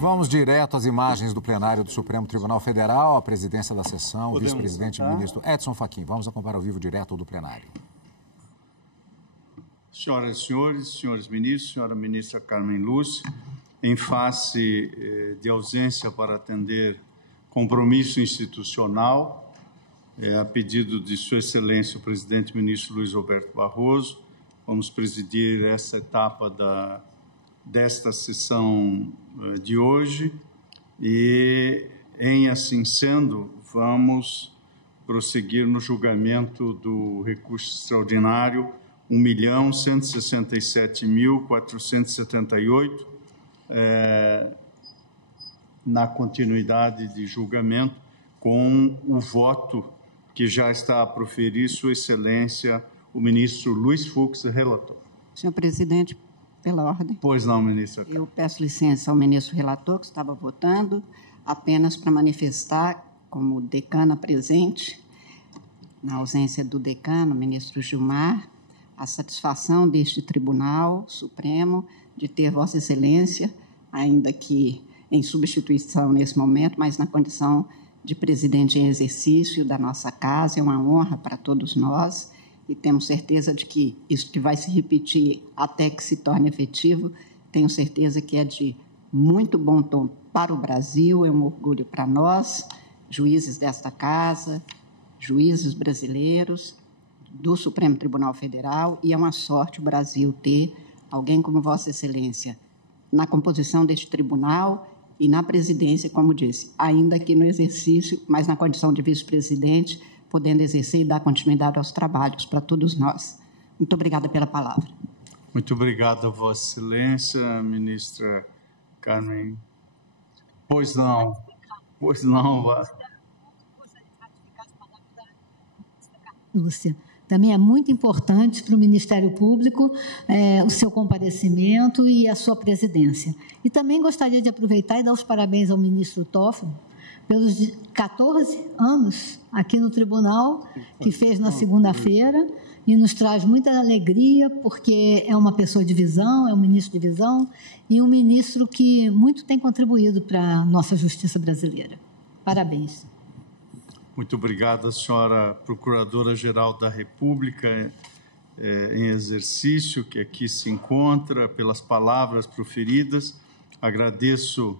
Vamos direto às imagens do plenário do Supremo Tribunal Federal, a presidência da sessão, o vice-presidente e ministro Edson Fachin. Vamos acompanhar ao vivo direto do plenário. Senhoras e senhores ministros, senhora ministra Carmen Lúcia, em face de ausência para atender compromisso institucional, a pedido de Sua Excelência o presidente ministro Luiz Roberto Barroso, vamos presidir essa etapa desta sessão de hoje e, em assim sendo, vamos prosseguir no julgamento do recurso extraordinário 1.167.478, na continuidade de julgamento, com o voto que já está a proferir Sua Excelência, o ministro Luiz Fux, relator. Senhor presidente, pela ordem. Pois não, ministra. Eu peço licença ao ministro relator, que estava votando, apenas para manifestar, como decana presente, na ausência do decano, ministro Gilmar, a satisfação deste Tribunal Supremo de ter Vossa Excelência, ainda que em substituição nesse momento, mas na condição de presidente em exercício da nossa casa. É uma honra para todos nós e temos certeza de que isso que vai se repetir até que se torne efetivo, tenho certeza que é de muito bom tom para o Brasil, é um orgulho para nós, juízes desta casa, juízes brasileiros, do Supremo Tribunal Federal, e é uma sorte o Brasil ter alguém como Vossa Excelência na composição deste tribunal e na presidência, como disse, ainda aqui no exercício, mas na condição de vice-presidente, podendo exercer e dar continuidade aos trabalhos para todos nós. Muito obrigada pela palavra. Muito obrigado a Vossa Excelência, ministra Carmen. Pois não. Lúcia, também é muito importante para o Ministério Público o seu comparecimento e a sua presidência. E também gostaria de aproveitar e dar os parabéns ao ministro Toffoli pelos 14 anos aqui no tribunal, que fez na segunda-feira, e nos traz muita alegria, porque é uma pessoa de visão, é um ministro de visão, e um ministro que muito tem contribuído para a nossa justiça brasileira. Parabéns. Muito obrigado, senhora Procuradora-Geral da República em exercício, que aqui se encontra, pelas palavras proferidas. Agradeço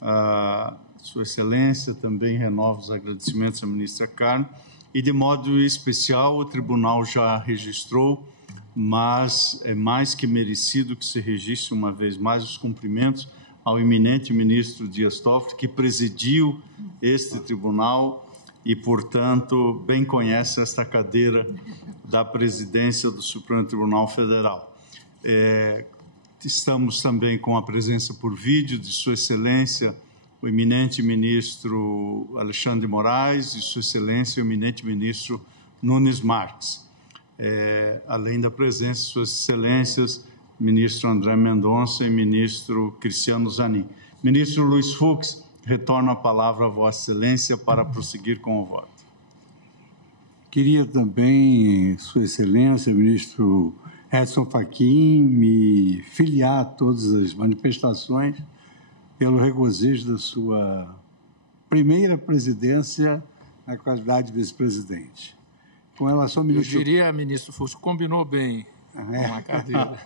a Sua Excelência, também renovo os agradecimentos à ministra Carmen, e de modo especial o tribunal já registrou, mas é mais que merecido que se registre uma vez mais os cumprimentos ao eminente ministro Dias Toffoli, que presidiu este tribunal e, portanto, bem conhece esta cadeira da presidência do Supremo Tribunal Federal. Estamos também com a presença por vídeo de Sua Excelência, o eminente ministro Alexandre de Moraes e Sua Excelência, o eminente ministro Nunes Marques. Além da presença de Suas Excelências, ministro André Mendonça e ministro Cristiano Zanin. Ministro Luiz Fux, retorno a palavra a Vossa Excelência para prosseguir com o voto. Queria também, Sua Excelência, ministro Edson Fachin, me filiar a todas as manifestações pelo regozijo da sua primeira presidência na qualidade de vice-presidente. Com relação ao ministro... Eu diria, ministro Fux, combinou bem com a cadeira.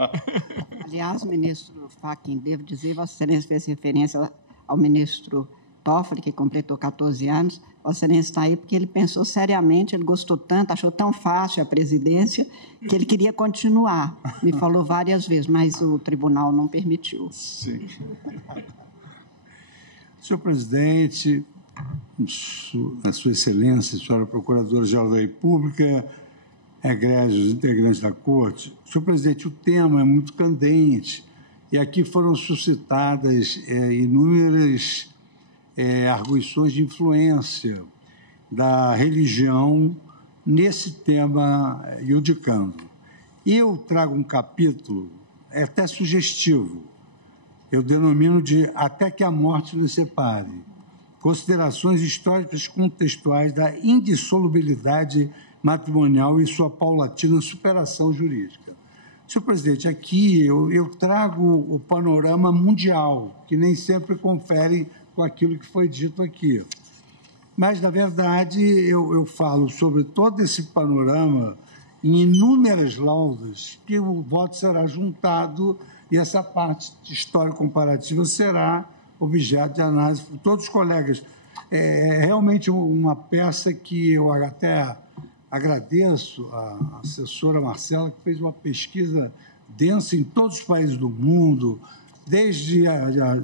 Aliás, ministro Fachin, devo dizer, Vossa Excelência fez referência ao ministro Toffoli, que completou 14 anos. Vossa Excelência está aí porque ele pensou seriamente, ele gostou tanto, achou tão fácil a presidência, que ele queria continuar. Me falou várias vezes, mas o tribunal não permitiu. Sim. Senhor presidente, a Sua Excelência, senhora Procuradora-Geral da República, egressos integrantes da Corte, senhor presidente, o tema é muito candente e aqui foram suscitadas inúmeras arguições de influência da religião nesse tema iudicando. Eu trago um capítulo, é até sugestivo, eu denomino de Até que a Morte nos Separe, considerações históricas contextuais da indissolubilidade matrimonial e sua paulatina superação jurídica. Senhor presidente, aqui eu trago o panorama mundial, que nem sempre confere com aquilo que foi dito aqui. Mas, na verdade, eu falo sobre todo esse panorama em inúmeras laudas, que o voto será juntado e essa parte de história comparativa será objeto de análise por todos os colegas. É realmente uma peça que eu até agradeço à assessora Marcela, que fez uma pesquisa densa em todos os países do mundo, desde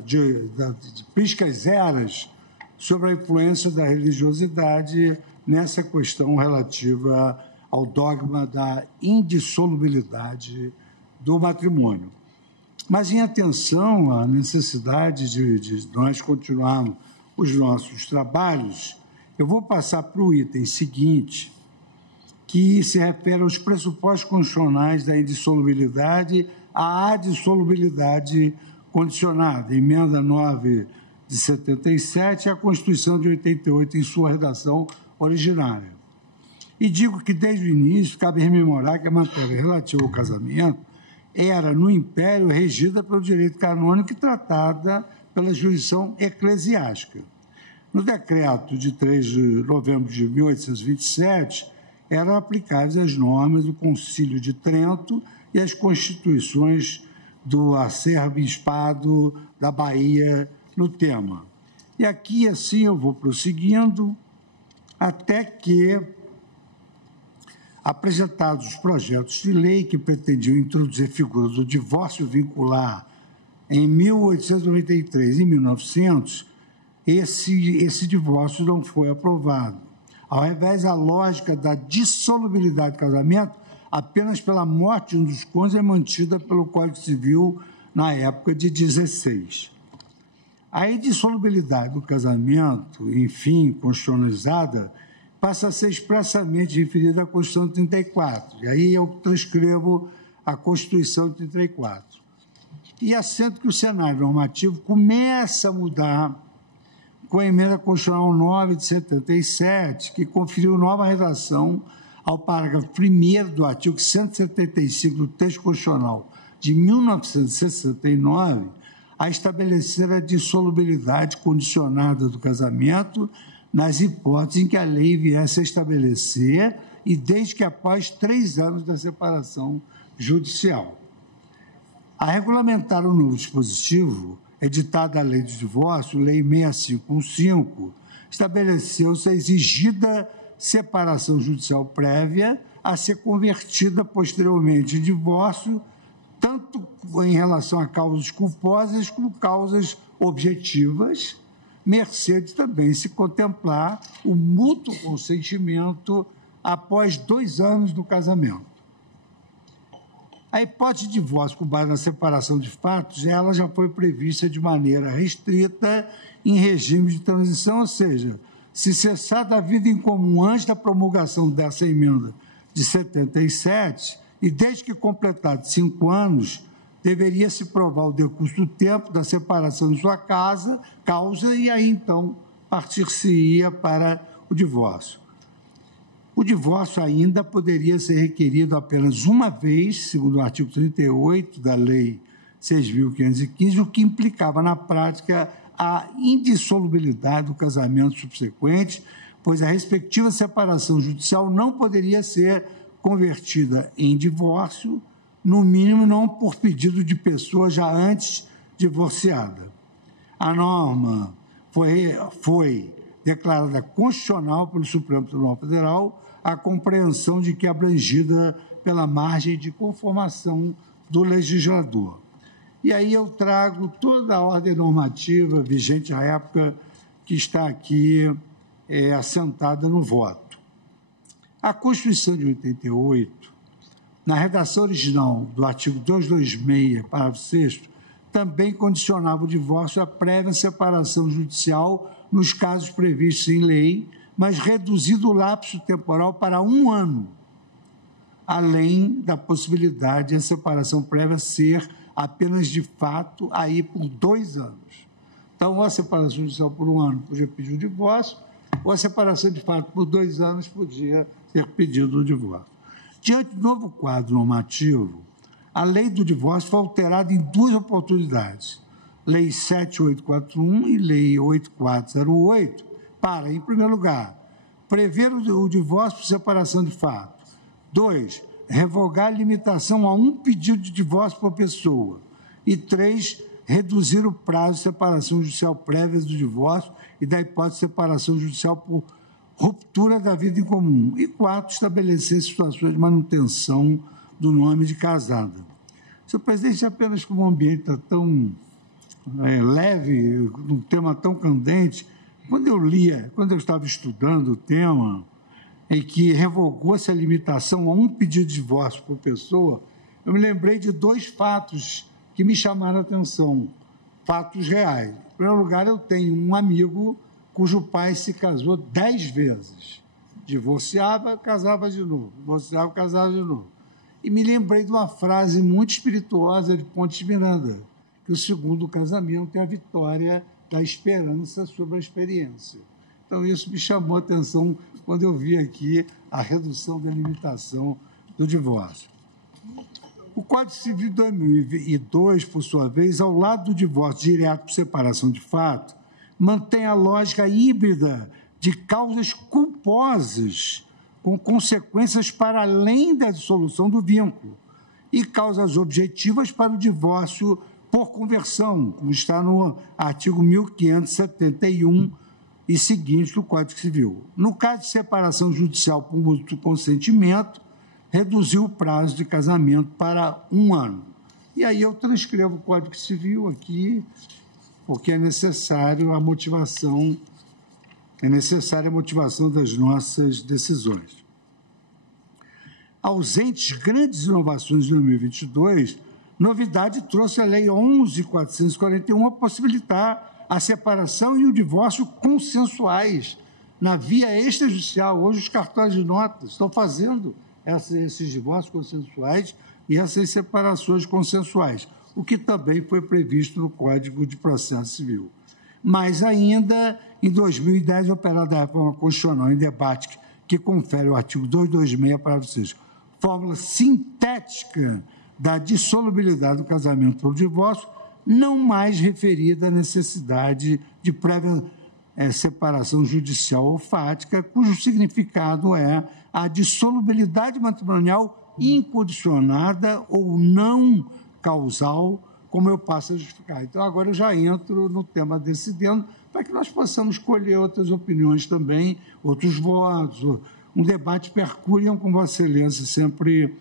de Priscas Eras, sobre a influência da religiosidade nessa questão relativa ao dogma da indissolubilidade do matrimônio. Mas, em atenção à necessidade de nós continuarmos os nossos trabalhos, eu vou passar para o item seguinte, que se refere aos pressupostos constitucionais da indissolubilidade à dissolubilidade condicionada, emenda 9 de 77 e a Constituição de 88 em sua redação originária. E digo que, desde o início, cabe rememorar que a matéria relativa ao casamento era, no Império, regida pelo direito canônico e tratada pela jurisdição eclesiástica. No decreto de 3 de novembro de 1827, eram aplicáveis as normas do Concílio de Trento e as constituições do arcebispado da Bahia no tema. E aqui, assim, eu vou prosseguindo até que, apresentados os projetos de lei que pretendiam introduzir a figura do divórcio vincular em 1893 e 1900, esse divórcio não foi aprovado. Ao invés, a lógica da dissolubilidade do casamento, apenas pela morte de um dos cônjuges, é mantida pelo Código Civil na época de 16. A indissolubilidade do casamento, enfim, constitucionalizada, passa a ser expressamente referida à Constituição de 34. E aí eu transcrevo a Constituição de 34. E assento que o cenário normativo começa a mudar com a emenda constitucional 9 de 77, que conferiu nova redação ao parágrafo 1º do artigo 175 do texto constitucional de 1969, a estabelecer a dissolubilidade condicionada do casamento nas hipóteses em que a lei viesse a estabelecer e desde que após 3 anos da separação judicial. A regulamentar o novo dispositivo, editada a Lei do Divórcio, Lei 6515, estabeleceu-se a exigida separação judicial prévia a ser convertida posteriormente em divórcio, tanto em relação a causas culposas como causas objetivas, mercê de também se contemplar o mútuo consentimento após 2 anos do casamento. A hipótese de divórcio com base na separação de fatos, ela já foi prevista de maneira restrita em regime de transição, ou seja, se cessada a vida em comum antes da promulgação dessa emenda de 77, e desde que completados 5 anos, deveria se provar o decurso do tempo da separação de sua causa, e aí, então, partir-se-ia para o divórcio. O divórcio ainda poderia ser requerido apenas uma vez, segundo o artigo 38 da Lei 6.515, o que implicava, na prática, a indissolubilidade do casamento subsequente, pois a respectiva separação judicial não poderia ser convertida em divórcio, no mínimo não por pedido de pessoa já antes divorciada. A norma foi declarada constitucional pelo Supremo Tribunal Federal, a compreensão de que é abrangida pela margem de conformação do legislador. E aí eu trago toda a ordem normativa vigente à época que está aqui assentada no voto. A Constituição de 88, na redação original do artigo 226, parágrafo 6º, também condicionava o divórcio à prévia separação judicial nos casos previstos em lei, mas reduzido o lapso temporal para 1 ano, além da possibilidade de a separação prévia ser apenas de fato aí por 2 anos. Então, ou a separação judicial por 1 ano podia pedir o divórcio, ou a separação de fato por 2 anos podia ter pedido o divórcio. Diante do novo quadro normativo, a lei do divórcio foi alterada em 2 oportunidades, Lei 7841 e Lei 8408, para, em primeiro lugar, prever o divórcio por separação de fato. 2, revogar a limitação a 1 pedido de divórcio por pessoa. E 3, reduzir o prazo de separação judicial prévia do divórcio e da hipótese de separação judicial por ruptura da vida em comum. E 4, estabelecer situações de manutenção do nome de casada. Senhor presidente, apenas como o ambiente está tão leve, um tema tão candente, quando eu estava estudando o tema, em que revogou-se a limitação a 1 pedido de divórcio por pessoa, eu me lembrei de 2 fatos que me chamaram a atenção, fatos reais. Em primeiro lugar, eu tenho um amigo cujo pai se casou 10 vezes. Divorciava, casava de novo. Divorciava, casava de novo. E me lembrei de uma frase muito espirituosa de Pontes Miranda, que o segundo casamento é a vitória da esperança sobre a experiência. Então, isso me chamou a atenção quando eu vi aqui a redução da limitação do divórcio. O Código Civil de 2002, por sua vez, ao lado do divórcio direto por separação de fato, mantém a lógica híbrida de causas culposas, com consequências para além da dissolução do vínculo, e causas objetivas para o divórcio por conversão, como está no artigo 1571 e seguintes do Código Civil. No caso de separação judicial por mútuo consentimento, reduziu o prazo de casamento para 1 ano. E aí eu transcrevo o Código Civil aqui, porque é necessária a motivação das nossas decisões. Ausentes grandes inovações de 2022, novidade trouxe a Lei 11.441 a possibilitar a separação e o divórcio consensuais na via extrajudicial. Hoje os cartórios de notas estão fazendo esses divórcios consensuais e essas separações consensuais, o que também foi previsto no Código de Processo Civil. Mas ainda, em 2010, operada a reforma constitucional em debate que confere o artigo 226, parágrafo 6, fórmula sintética da dissolubilidade do casamento pelo divórcio, não mais referida à necessidade de prévia separação judicial ou fática, cujo significado é a dissolubilidade matrimonial incondicionada ou não causal, como eu passo a justificar. Então, agora eu já entro no tema decidendo, para que nós possamos escolher outras opiniões também, outros votos, um debate percuriam, como Vossa Excelência sempre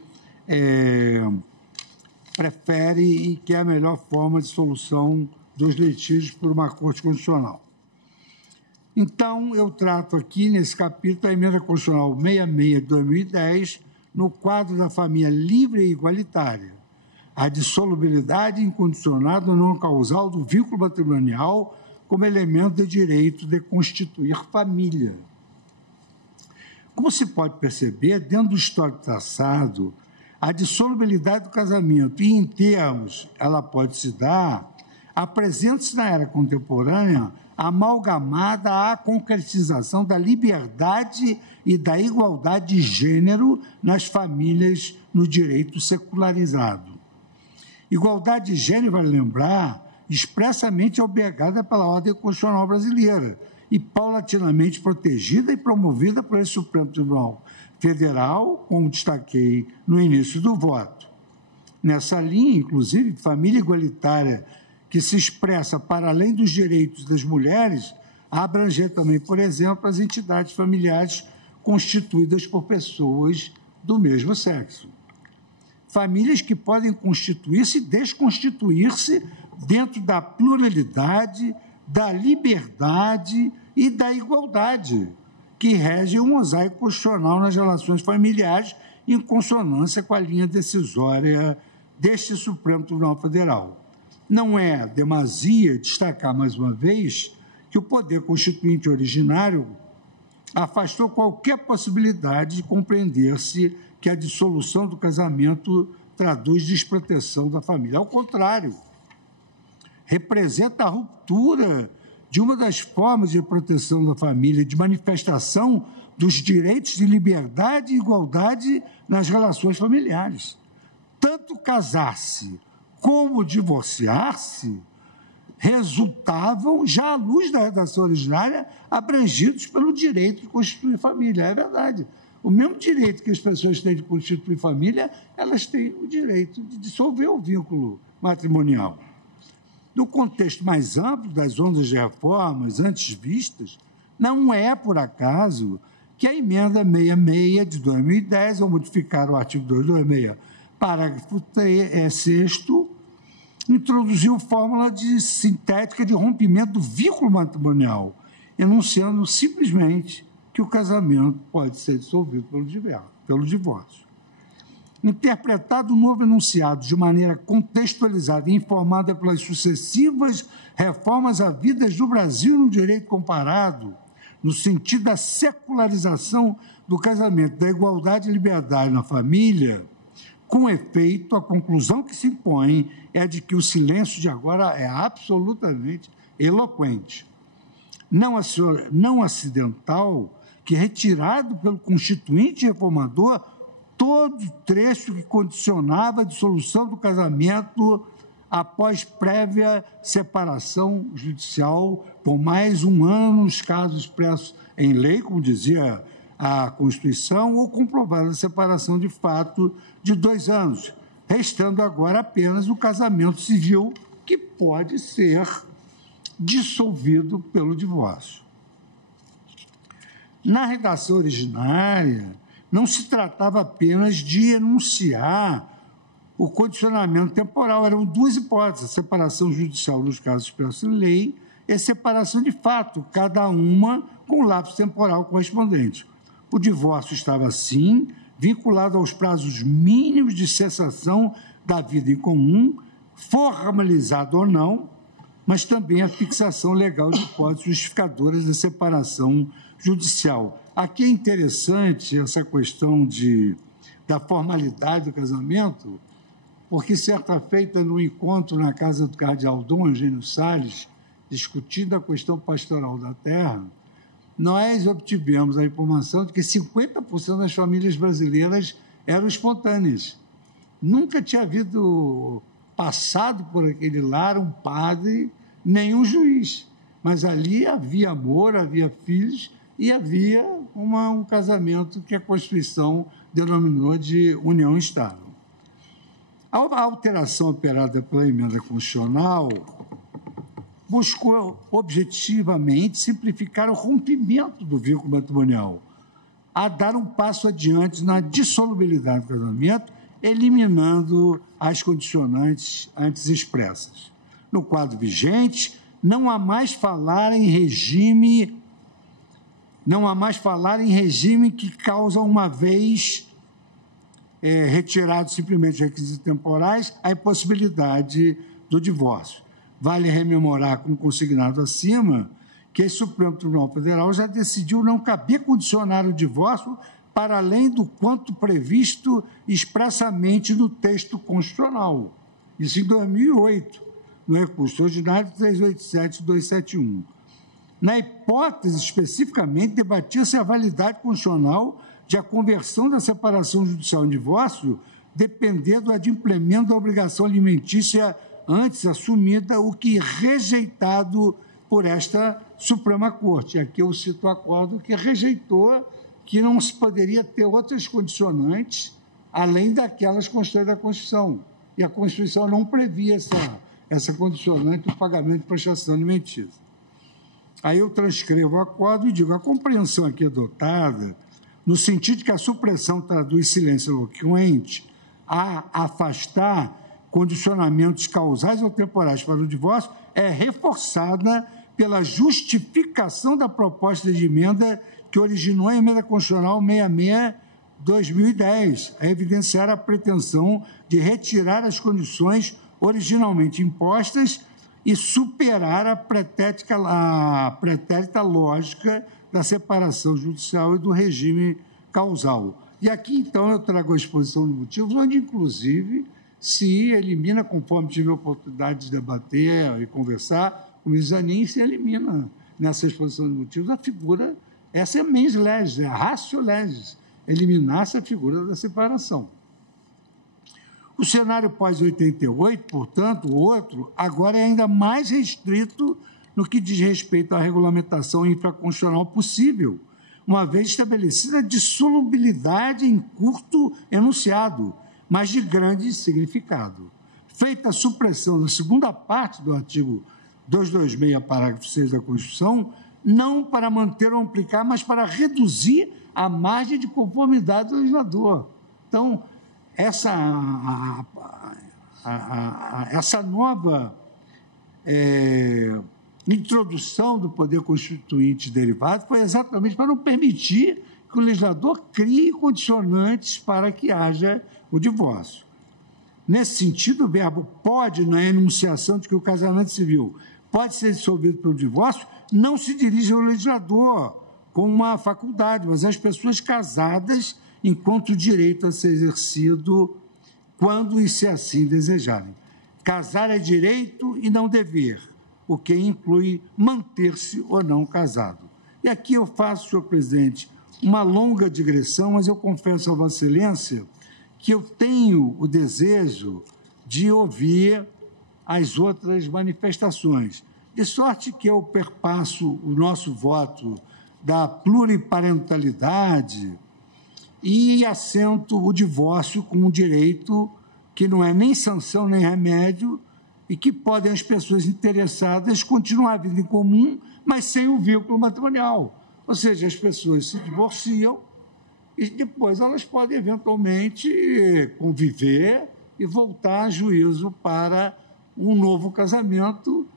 prefere e que é a melhor forma de solução dos litígios por uma Corte Constitucional. Então, eu trato aqui, nesse capítulo, a Emenda Constitucional 66 de 2010, no quadro da família livre e igualitária, a dissolubilidade incondicionada ou não causal do vínculo matrimonial como elemento de direito de constituir família. Como se pode perceber, dentro do histórico traçado, a dissolubilidade do casamento, e em termos ela pode se dar, apresenta-se na era contemporânea amalgamada à concretização da liberdade e da igualdade de gênero nas famílias no direito secularizado. Igualdade de gênero, vale lembrar, expressamente albergada pela ordem constitucional brasileira e paulatinamente protegida e promovida por esse Supremo Tribunal Federal, como destaquei no início do voto. Nessa linha, inclusive, família igualitária que se expressa para além dos direitos das mulheres, abranger também, por exemplo, as entidades familiares constituídas por pessoas do mesmo sexo. Famílias que podem constituir-se e desconstituir-se dentro da pluralidade, da liberdade e da igualdade, que rege o mosaico constitucional nas relações familiares em consonância com a linha decisória deste Supremo Tribunal Federal. Não é demasia destacar, mais uma vez, que o poder constituinte originário afastou qualquer possibilidade de compreender-se que a dissolução do casamento traduz desproteção da família. Ao contrário, representa a ruptura de uma das formas de proteção da família, de manifestação dos direitos de liberdade e igualdade nas relações familiares, tanto casar-se como divorciar-se resultavam, já à luz da redação originária, abrangidos pelo direito de constituir família. É verdade. O mesmo direito que as pessoas têm de constituir família, elas têm o direito de dissolver o vínculo matrimonial. No contexto mais amplo das ondas de reformas antes vistas, não é, por acaso, que a emenda 66 de 2010, ao modificar o artigo 226, parágrafo 6º, introduziu fórmula sintética de rompimento do vínculo matrimonial, enunciando simplesmente que o casamento pode ser dissolvido pelo divórcio. Interpretado o novo enunciado de maneira contextualizada e informada pelas sucessivas reformas havidas no Brasil no direito comparado, no sentido da secularização do casamento, da igualdade e liberdade na família, com efeito, a conclusão que se impõe é a de que o silêncio de agora é absolutamente eloquente. Não acidental, que retirado pelo Constituinte Reformador todo trecho que condicionava a dissolução do casamento após prévia separação judicial por mais um ano, nos casos expressos em lei, como dizia a Constituição, ou comprovada a separação de fato de 2 anos, restando agora apenas o casamento civil, que pode ser dissolvido pelo divórcio. Na redação originária, não se tratava apenas de enunciar o condicionamento temporal. Eram 2 hipóteses: a separação judicial nos casos expressos em lei e a separação de fato, cada uma com o lapso temporal correspondente. O divórcio estava, assim, vinculado aos prazos mínimos de cessação da vida em comum, formalizado ou não, mas também a fixação legal de hipóteses justificadoras da separação judicial. Aqui é interessante essa questão da formalidade do casamento, porque certa feita, no encontro na casa do cardeal Dom Eugênio Salles, discutindo a questão pastoral da terra, nós obtivemos a informação de que 50% das famílias brasileiras eram espontâneas. Nunca tinha havido passado por aquele lar um padre, nem um juiz, mas ali havia amor, havia filhos e havia um casamento que a Constituição denominou de união estável. A alteração operada pela emenda constitucional buscou objetivamente simplificar o rompimento do vínculo matrimonial, a dar um passo adiante na dissolubilidade do casamento, eliminando as condicionantes antes expressas. No quadro vigente, não há mais falar em regime que causa, uma vez retirados simplesmente requisitos temporais, a impossibilidade do divórcio. Vale rememorar, como consignado acima, que o Supremo Tribunal Federal já decidiu não caber condicionar o divórcio para além do quanto previsto expressamente no texto constitucional. Isso em 2008, no recurso ordinário 387-271. Na hipótese, especificamente, debatia-se a validade constitucional de a conversão da separação judicial em divórcio depender do adimplemento da obrigação alimentícia antes assumida, o que rejeitado por esta Suprema Corte. Aqui eu cito o acordo que rejeitou que não se poderia ter outras condicionantes além daquelas constantes da Constituição. E a Constituição não previa essa condicionante do pagamento de prestação alimentícia. Aí eu transcrevo o acordo e digo: a compreensão aqui adotada, no sentido de que a supressão traduz silêncio eloquente a afastar condicionamentos causais ou temporais para o divórcio, é reforçada pela justificação da proposta de emenda que originou a emenda constitucional 66/2010, a evidenciar a pretensão de retirar as condições originalmente impostas e superar a pretérita lógica da separação judicial e do regime causal. E aqui, então, eu trago a exposição de motivos, onde, inclusive, se elimina, conforme tive a oportunidade de debater e conversar com o Zanin, se elimina nessa exposição de motivos a figura, essa é mens legis, é a ratio legis, eliminar essa figura da separação. O cenário pós-88, portanto, o outro, agora é ainda mais restrito no que diz respeito à regulamentação infraconstitucional possível, uma vez estabelecida a dissolubilidade em curto enunciado, mas de grande significado. Feita a supressão da segunda parte do artigo 226, parágrafo 6 da Constituição, não para manter ou ampliar, mas para reduzir a margem de conformidade do legislador. Então, essa nova introdução do poder constituinte derivado foi exatamente para não permitir que o legislador crie condicionantes para que haja o divórcio. Nesse sentido, o verbo pode, na enunciação de que o casamento civil pode ser dissolvido pelo divórcio, não se dirige ao legislador como uma faculdade, mas às pessoas casadas, enquanto o direito a ser exercido quando e se assim desejarem. Casar é direito e não dever, o que inclui manter-se ou não casado. E aqui eu faço, senhor presidente, uma longa digressão, mas eu confesso a Vossa Excelência que eu tenho o desejo de ouvir as outras manifestações, de sorte que eu perpasso o nosso voto da pluriparentalidade e assento o divórcio como um direito que não é nem sanção nem remédio e que podem as pessoas interessadas continuar a vida em comum, mas sem o vínculo matrimonial. Ou seja, as pessoas se divorciam e depois elas podem eventualmente conviver e voltar a juízo para um novo casamento,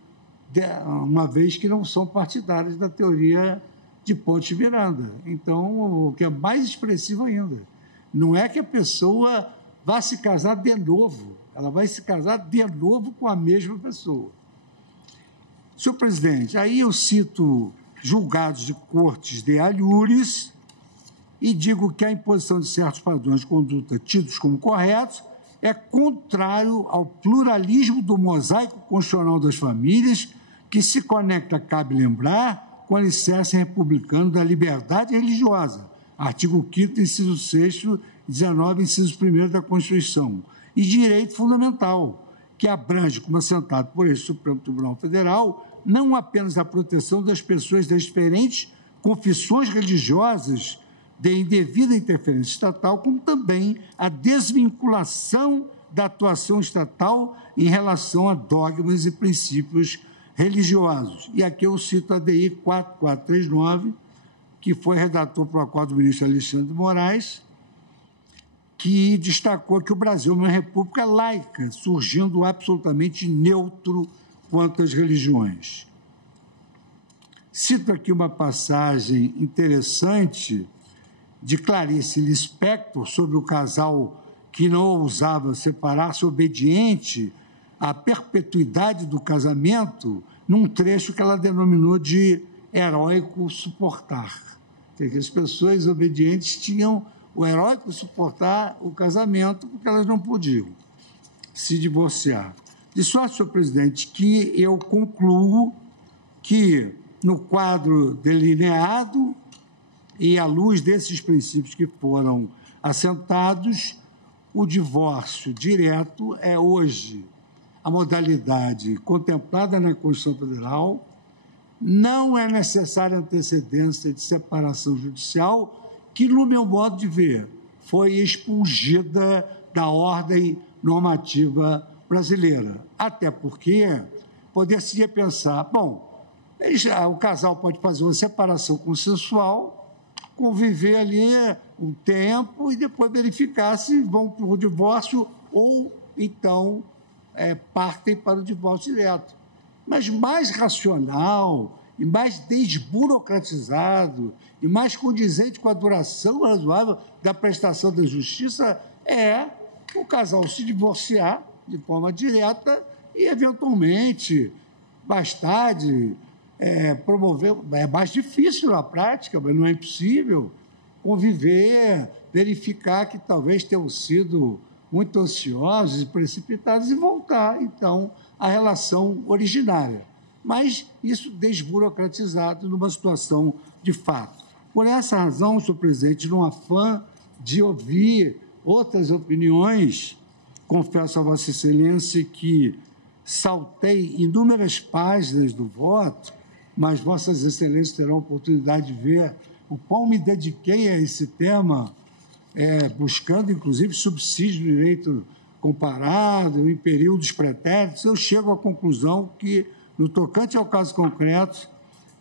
uma vez que não são partidários da teoria de ponte viranda. Então, o que é mais expressivo ainda, não é que a pessoa vá se casar de novo, ela vai se casar de novo com a mesma pessoa. Senhor presidente, aí eu cito julgados de cortes de alhures e digo que a imposição de certos padrões de conduta tidos como corretos é contrário ao pluralismo do mosaico constitucional das famílias, que se conecta, cabe lembrar, com o alicerce republicano da liberdade religiosa, artigo 5º, inciso 6º, 19, inciso 1º da Constituição, e direito fundamental, que abrange, como assentado por esse Supremo Tribunal Federal, não apenas a proteção das pessoas das diferentes confissões religiosas de indevida interferência estatal, como também a desvinculação da atuação estatal em relação a dogmas e princípios religiosos. E aqui eu cito a DI 4439, que foi redator pelo acordo do ministro Alexandre de Moraes, que destacou que o Brasil é uma república laica, surgindo absolutamente neutro quanto às religiões. Cito aqui uma passagem interessante de Clarice Lispector sobre o casal que não ousava separar-se, obediente à perpetuidade do casamento, num trecho que ela denominou de heróico suportar. Que as pessoas obedientes tinham o heróico suportar o casamento porque elas não podiam se divorciar. De sorte, senhor presidente, que eu concluo que, no quadro delineado e à luz desses princípios que foram assentados, o divórcio direto é hoje a modalidade contemplada na Constituição Federal, não é necessária antecedência de separação judicial, que, no meu modo de ver, foi expungida da ordem normativa brasileira. Até porque poderia pensar, bom, o casal pode fazer uma separação consensual, conviver ali um tempo e depois verificar se vão para o divórcio ou, então, partem para o divórcio direto. Mas mais racional e mais desburocratizado e mais condizente com a duração razoável da prestação da justiça é o casal se divorciar de forma direta e, eventualmente, mais tarde, promover... É mais difícil na prática, mas não é impossível conviver, verificar que talvez tenham sido muito ansiosos e precipitados e voltar, então, à relação originária. Mas isso desburocratizado numa situação de fato. Por essa razão, senhor presidente, num afã de ouvir outras opiniões, confesso a Vossa Excelência que saltei inúmeras páginas do voto, mas Vossas Excelências terão a oportunidade de ver o qual me dediquei a esse tema, buscando, inclusive, subsídio de direito comparado, em períodos pretéritos. Eu chego à conclusão que, no tocante ao caso concreto,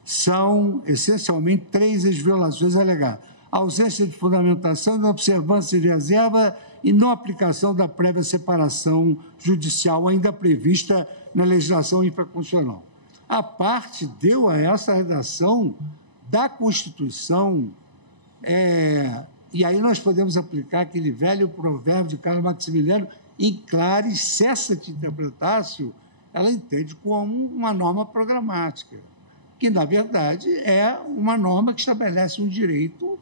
são, essencialmente, 3 as violações alegadas: ausência de fundamentação, inobservância de reserva e não aplicação da prévia separação judicial ainda prevista na legislação infraconstitucional. A parte deu a essa redação da Constituição, e aí nós podemos aplicar aquele velho provérbio de Carlos Maximiliano: in claris cessat interpretatio. Ela entende como uma norma programática, que, na verdade, é uma norma que estabelece um direito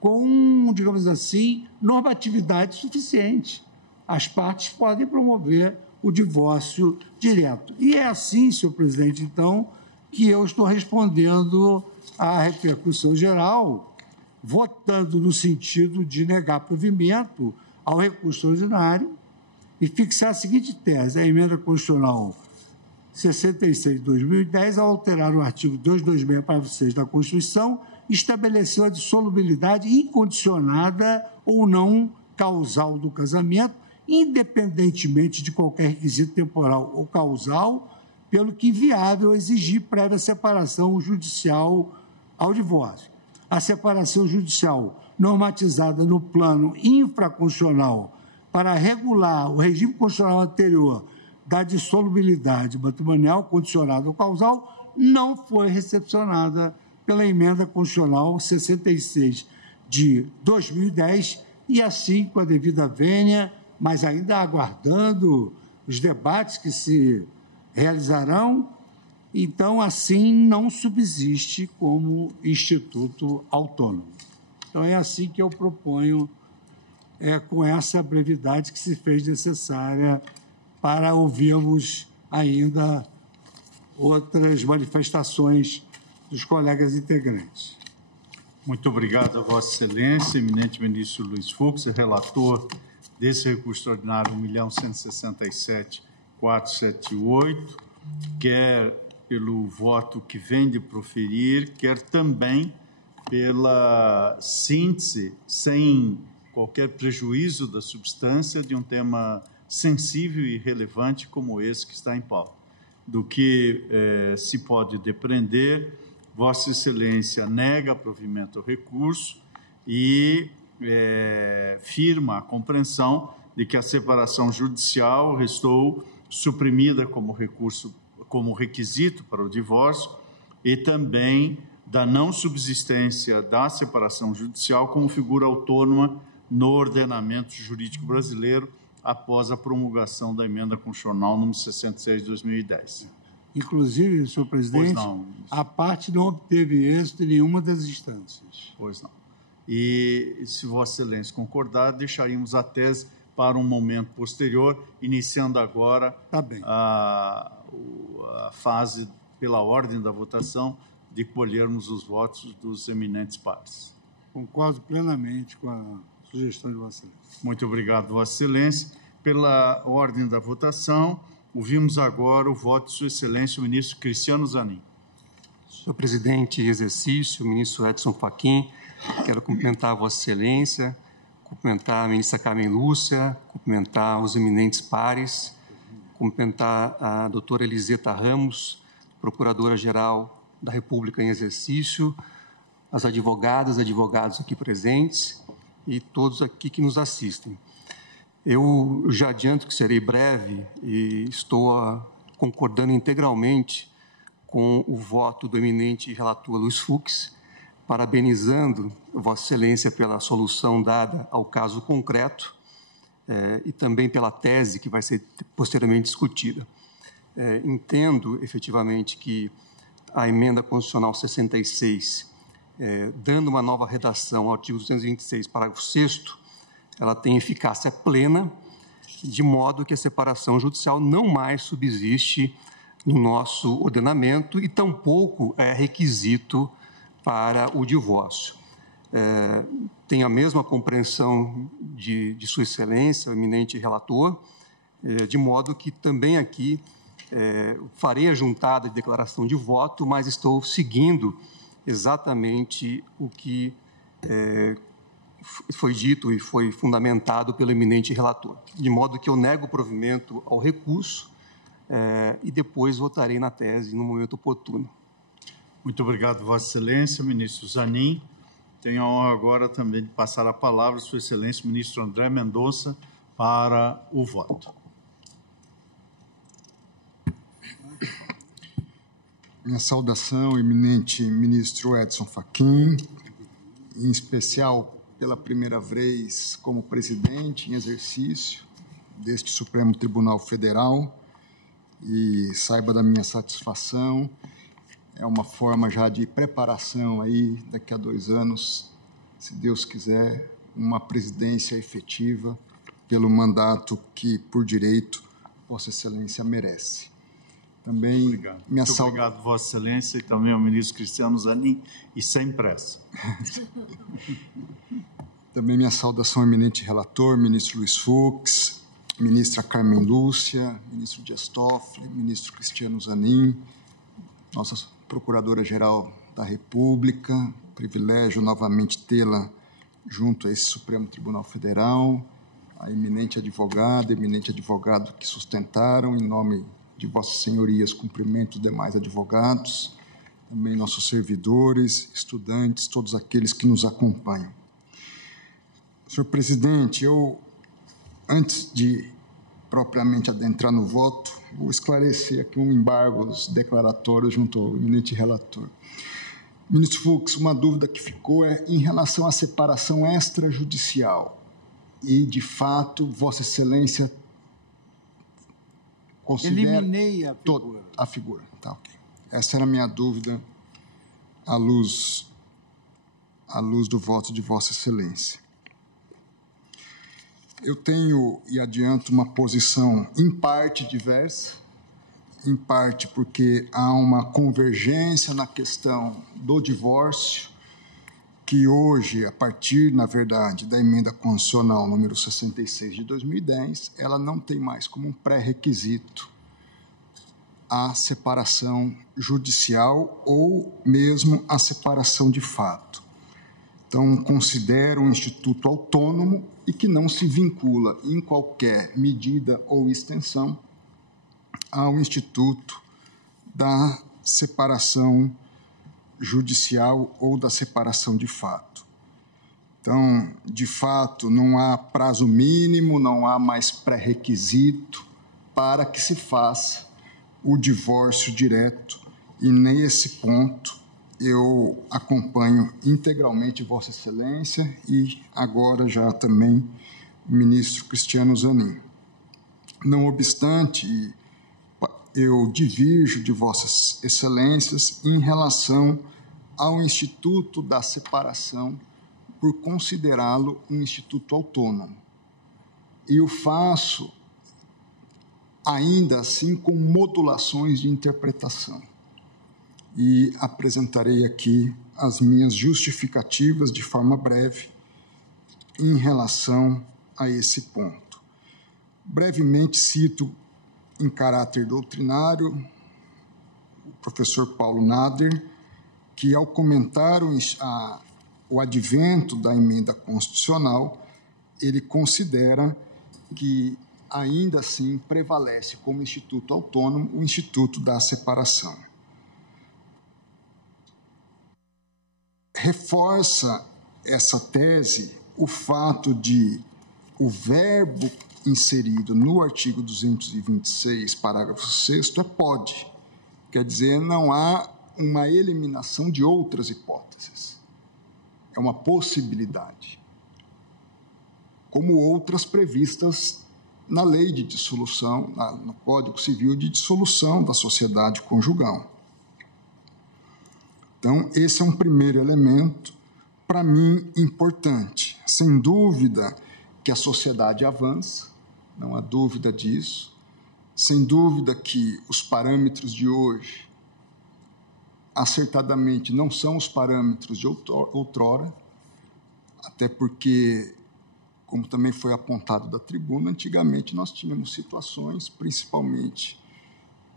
com, digamos assim, normatividade suficiente. As partes podem promover o divórcio direto. E é assim, senhor presidente, então, que eu estou respondendo à repercussão geral, votando no sentido de negar provimento ao recurso ordinário e fixar a seguinte tese: a emenda constitucional 66 de 2010, ao alterar o artigo 226, parágrafo 6 da Constituição, estabeleceu a dissolubilidade incondicionada ou não causal do casamento, independentemente de qualquer requisito temporal ou causal, pelo que inviável exigir prévia separação judicial ao divórcio. A separação judicial normatizada no plano infraconstitucional para regular o regime constitucional anterior da dissolubilidade matrimonial condicionada ou causal não foi recepcionada pela emenda constitucional 66 de 2010 e, assim, com a devida vênia, mas ainda aguardando os debates que se realizarão, então, assim, não subsiste como instituto autônomo. Então, é assim que eu proponho, com essa brevidade que se fez necessária para ouvirmos ainda outras manifestações dos colegas integrantes. Muito obrigado a Vossa Excelência, eminente ministro Luiz Fux, relator desse recurso ordinário 1.167.478, quer pelo voto que vem de proferir, quer também pela síntese, sem qualquer prejuízo da substância, de um tema sensível e relevante como esse que está em pauta. Do que se pode depreender, Vossa Excelência nega provimento ao recurso e firma a compreensão de que a separação judicial restou suprimida como requisito para o divórcio e também da não subsistência da separação judicial como figura autônoma no ordenamento jurídico brasileiro após a promulgação da emenda constitucional número 66 de 2010. Inclusive, senhor presidente, a parte não obteve êxito em nenhuma das instâncias. Pois não. E, se Vossa Excelência concordar, deixaríamos a tese para um momento posterior, iniciando agora a fase, pela ordem da votação, de colhermos os votos dos eminentes pares. Concordo plenamente com a sugestão de Vossa Excelência. Muito obrigado, Vossa Excelência. Pela ordem da votação, ouvimos agora o voto de Sua Excelência, o ministro Cristiano Zanin. Senhor presidente em exercício, ministro Edson Fachin, quero cumprimentar a Vossa Excelência, cumprimentar a ministra Carmen Lúcia, cumprimentar os eminentes pares, cumprimentar a doutora Eliseta Ramos, Procuradora-Geral da República em exercício, as advogadas e advogados aqui presentes e todos aqui que nos assistem. Eu já adianto que serei breve e estou concordando integralmente com o voto do eminente relator Luiz Fux, parabenizando Vossa Excelência pela solução dada ao caso concreto e também pela tese que vai ser posteriormente discutida. Entendo, efetivamente, que a emenda constitucional 66, dando uma nova redação ao artigo 226, parágrafo 6º, ela tem eficácia plena, de modo que a separação judicial não mais subsiste no nosso ordenamento e tampouco é requisito para o divórcio. Tenho a mesma compreensão de Sua Excelência, o eminente relator, de modo que também aqui farei a juntada de declaração de voto, mas estou seguindo exatamente o que foi dito e foi fundamentado pelo eminente relator, de modo que eu nego o provimento ao recurso e depois votarei na tese no momento oportuno. Muito obrigado, Vossa Excelência. Ministro Zanin, tenho a honra agora também de passar a palavra à Sua Excelência, ministro André Mendonça, para o voto. Minha saudação, eminente ministro Edson Fachin, em especial pela primeira vez como presidente em exercício deste Supremo Tribunal Federal, e saiba da minha satisfação, é uma forma já de preparação aí, daqui a 2 anos, se Deus quiser, uma presidência efetiva pelo mandato que, por direito, Vossa Excelência merece. Também obrigado. Muito obrigado, Vossa Excelência, e também ao ministro Cristiano Zanin, e sem pressa. Também minha saudação ao eminente relator, ministro Luiz Fux, ministra Carmen Lúcia, ministro Dias Toffoli, ministro Cristiano Zanin, nossa Procuradora-Geral da República, privilégio novamente tê-la junto a esse Supremo Tribunal Federal, a eminente advogado que sustentaram, em nome de Vossas Senhorias, cumprimento os demais advogados, também nossos servidores, estudantes, todos aqueles que nos acompanham. Senhor presidente, antes de propriamente adentrar no voto, vou esclarecer aqui um embargo declaratório junto ao eminente relator. Ministro Fux, uma dúvida que ficou é em relação à separação extrajudicial. E, de fato, Vossa Excelência considera... Eliminei a figura. A figura, tá, ok. Essa era a minha dúvida à luz do voto de Vossa Excelência. Eu tenho e adianto uma posição em parte diversa, em parte porque há uma convergência na questão do divórcio, que hoje, a partir, na verdade, da emenda constitucional número 66 de 2010, ela não tem mais como um pré-requisito a separação judicial ou mesmo a separação de fato. Então, considero um instituto autônomo e que não se vincula em qualquer medida ou extensão ao instituto da separação judicial ou da separação de fato. Então, de fato, não há prazo mínimo, não há mais pré-requisito para que se faça o divórcio direto, e nesse ponto eu acompanho integralmente Vossa Excelência e agora já também o ministro Cristiano Zanin. Não obstante, eu divirjo de Vossas Excelências em relação ao Instituto da Separação, por considerá-lo um instituto autônomo. E o faço, ainda assim, com modulações de interpretação. E apresentarei aqui as minhas justificativas de forma breve em relação a esse ponto. Brevemente cito, em caráter doutrinário, o professor Paulo Nader, que, ao comentar o advento da emenda constitucional, ele considera que, ainda assim, prevalece como instituto autônomo o Instituto da Separação. Reforça essa tese o fato de o verbo inserido no artigo 226, parágrafo 6º, é pode. Quer dizer, não há uma eliminação de outras hipóteses. É uma possibilidade. Como outras previstas na lei de dissolução, no Código Civil de Dissolução da Sociedade Conjugal. Então, esse é um primeiro elemento, para mim, importante. Sem dúvida que a sociedade avança, não há dúvida disso. Sem dúvida que os parâmetros de hoje, acertadamente, não são os parâmetros de outrora, até porque, como também foi apontado da tribuna, antigamente nós tínhamos situações, principalmente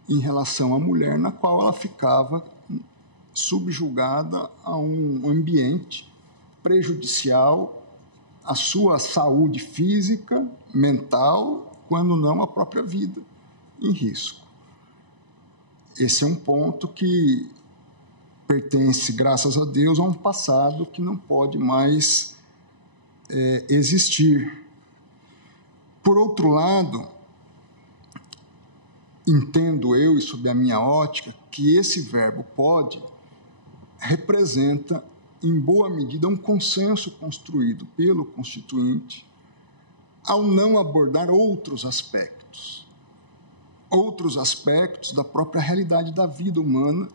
em relação à mulher, na qual ela ficava subjugada a um ambiente prejudicial à sua saúde física, mental, quando não a própria vida em risco. Esse é um ponto que pertence, graças a Deus, a um passado que não pode mais existir. Por outro lado, entendo eu, e sob a minha ótica, que esse verbo pode representa, em boa medida, um consenso construído pelo Constituinte ao não abordar outros aspectos da própria realidade da vida humana,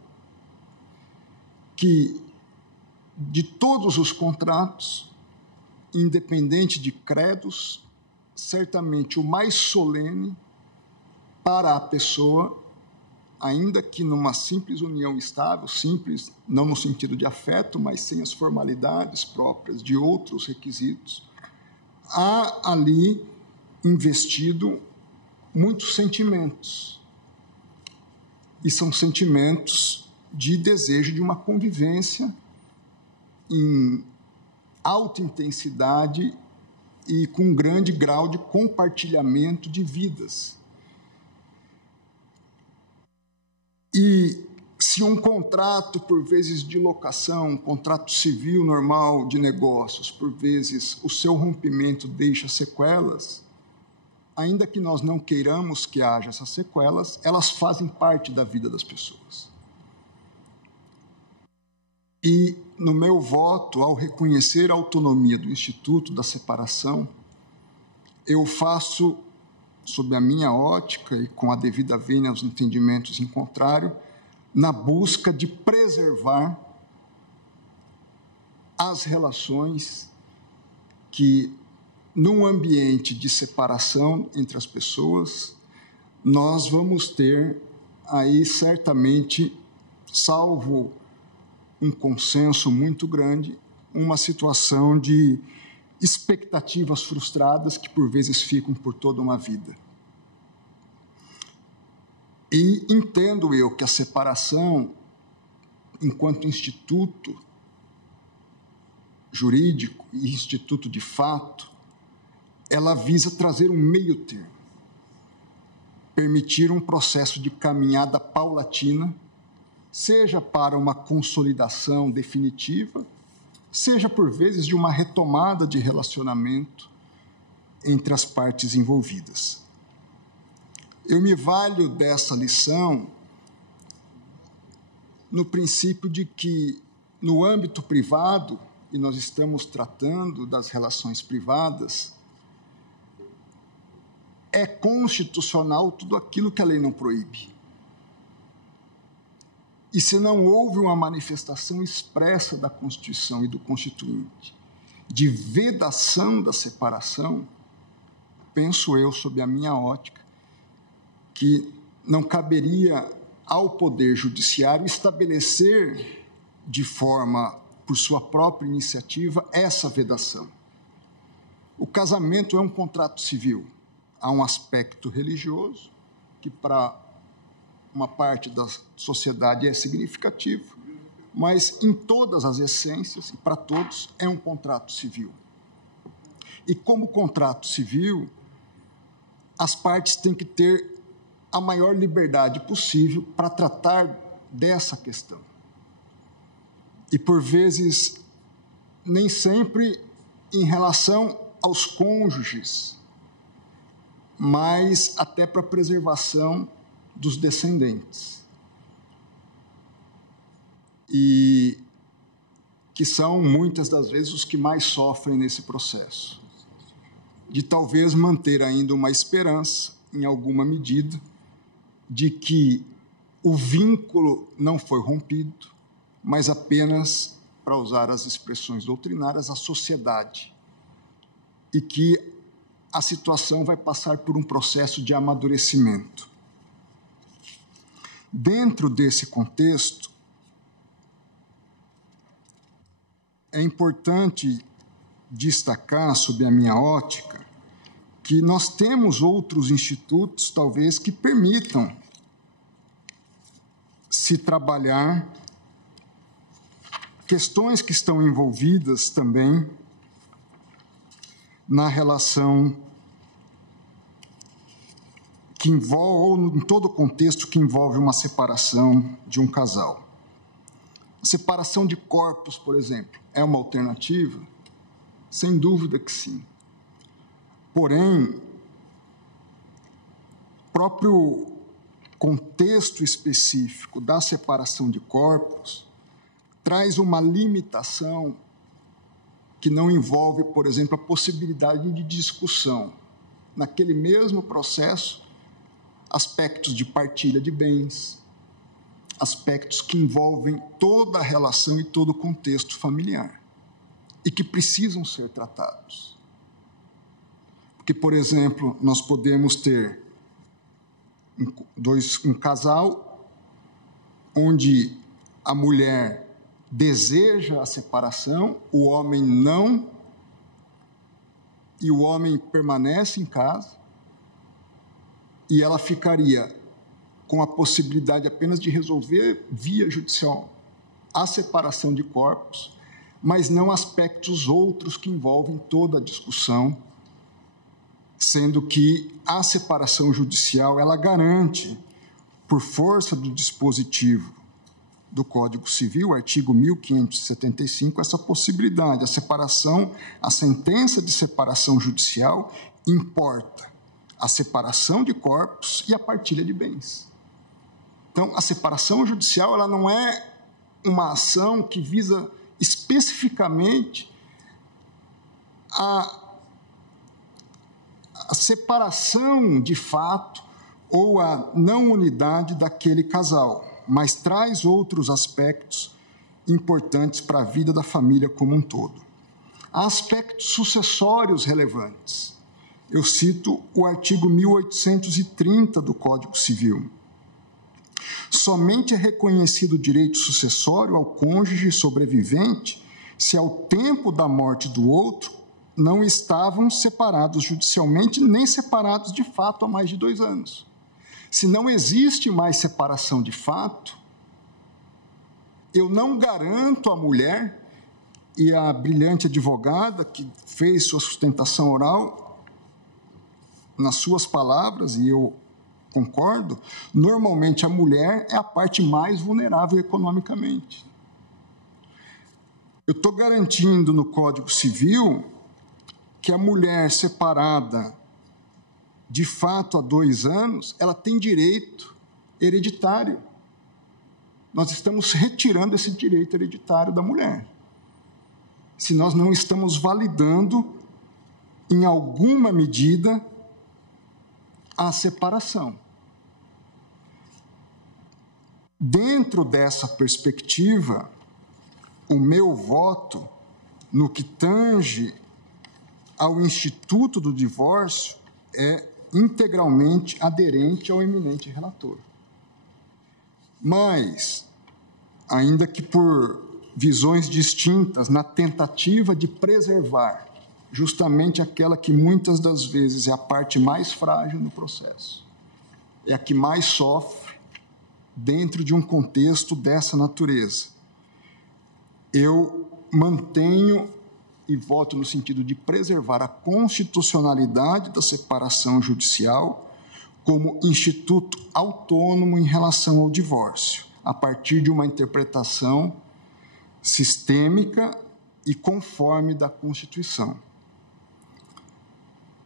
que, de todos os contratos, independente de credos, certamente o mais solene para a pessoa, ainda que numa simples união estável, simples não no sentido de afeto, mas sem as formalidades próprias de outros requisitos, há ali investido muitos sentimentos. E são sentimentos de desejo de uma convivência em alta intensidade e com grande grau de compartilhamento de vidas. E se um contrato, por vezes de locação, um contrato civil normal de negócios, por vezes o seu rompimento deixa sequelas, ainda que nós não queiramos que haja essas sequelas, elas fazem parte da vida das pessoas. E, no meu voto, ao reconhecer a autonomia do Instituto da Separação, eu faço, sob a minha ótica e com a devida vênia aos entendimentos em contrário, na busca de preservar as relações que, num ambiente de separação entre as pessoas, nós vamos ter aí, certamente, salvo um consenso muito grande, uma situação de expectativas frustradas que, por vezes, ficam por toda uma vida. E entendo eu que a separação, enquanto instituto jurídico e instituto de fato, ela visa trazer um meio termo, permitir um processo de caminhada paulatina, seja para uma consolidação definitiva, seja por vezes de uma retomada de relacionamento entre as partes envolvidas. Eu me valho dessa lição no princípio de que, no âmbito privado, e nós estamos tratando das relações privadas, é constitucional tudo aquilo que a lei não proíbe. E se não houve uma manifestação expressa da Constituição e do Constituinte de vedação da separação, penso eu, sob a minha ótica, que não caberia ao Poder Judiciário estabelecer de forma, por sua própria iniciativa, essa vedação. O casamento é um contrato civil. Há um aspecto religioso, que para uma parte da sociedade é significativo, mas em todas as essências, e para todos, é um contrato civil. E como contrato civil, as partes têm que ter a maior liberdade possível para tratar dessa questão. E, por vezes, nem sempre em relação aos cônjuges, mas até para a preservação dos descendentes. E que são, muitas das vezes, os que mais sofrem nesse processo. De talvez manter ainda uma esperança, em alguma medida, de que o vínculo não foi rompido, mas apenas, para usar as expressões doutrinárias, a sociedade, e que a situação vai passar por um processo de amadurecimento. Dentro desse contexto, é importante destacar, sob a minha ótica, que nós temos outros institutos, talvez, que permitam se trabalhar questões que estão envolvidas também na relação que envolve, ou em todo o contexto que envolve uma separação de um casal. A separação de corpos, por exemplo, é uma alternativa? Sem dúvida que sim. Porém, o próprio contexto específico da separação de corpos traz uma limitação que não envolve, por exemplo, a possibilidade de discussão. Naquele mesmo processo, aspectos de partilha de bens, aspectos que envolvem toda a relação e todo o contexto familiar e que precisam ser tratados. Porque, por exemplo, nós podemos ter um casal onde a mulher deseja a separação, o homem não, e o homem permanece em casa, e ela ficaria com a possibilidade apenas de resolver via judicial a separação de corpos, mas não aspectos outros que envolvem toda a discussão, sendo que a separação judicial, ela garante, por força do dispositivo do Código Civil, artigo 1575, essa possibilidade. A separação, a sentença de separação judicial importa a separação de corpos e a partilha de bens. Então, a separação judicial, ela não é uma ação que visa especificamente a separação de fato ou a não unidade daquele casal, mas traz outros aspectos importantes para a vida da família como um todo. Há aspectos sucessórios relevantes. Eu cito o artigo 1830 do Código Civil. Somente é reconhecido o direito sucessório ao cônjuge sobrevivente se ao tempo da morte do outro não estavam separados judicialmente, nem separados de fato há mais de 2 anos. Se não existe mais separação de fato, eu não garanto à mulher, e a brilhante advogada que fez sua sustentação oral, nas suas palavras, e eu concordo, normalmente a mulher é a parte mais vulnerável economicamente. Eu estou garantindo no Código Civil que a mulher separada de fato há 2 anos, ela tem direito hereditário. Nós estamos retirando esse direito hereditário da mulher. Se nós não estamos validando, em alguma medida, a separação. Dentro dessa perspectiva, o meu voto, no que tange ao Instituto do Divórcio, é integralmente aderente ao eminente relator. Mas, ainda que por visões distintas, na tentativa de preservar justamente aquela que muitas das vezes é a parte mais frágil no processo, é a que mais sofre dentro de um contexto dessa natureza, eu mantenho e voto no sentido de preservar a constitucionalidade da separação judicial como instituto autônomo em relação ao divórcio, a partir de uma interpretação sistêmica e conforme da Constituição.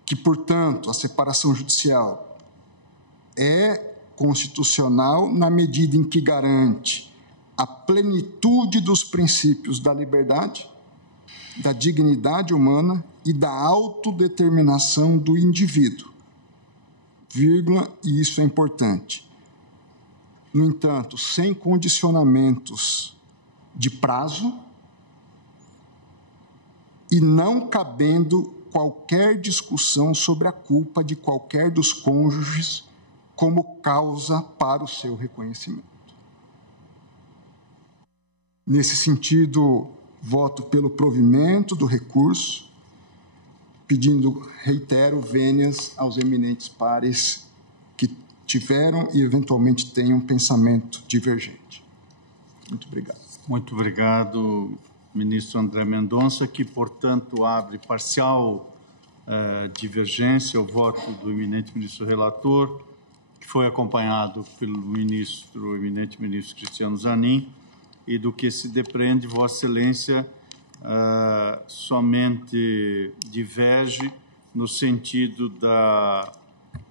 Que, portanto, a separação judicial é constitucional na medida em que garante a plenitude dos princípios da liberdade, da dignidade humana e da autodeterminação do indivíduo. Vírgula, e isso é importante. No entanto, sem condicionamentos de prazo e não cabendo qualquer discussão sobre a culpa de qualquer dos cônjuges como causa para o seu reconhecimento. Nesse sentido, voto pelo provimento do recurso reitero, vênias aos eminentes pares que tiveram e eventualmente tenham pensamento divergente. Muito obrigado. Muito obrigado, ministro André Mendonça, que, portanto, abre parcial divergência ao voto do eminente ministro relator, que foi acompanhado pelo eminente ministro Cristiano Zanin, e do que se depreende, Vossa Excelência somente diverge no sentido da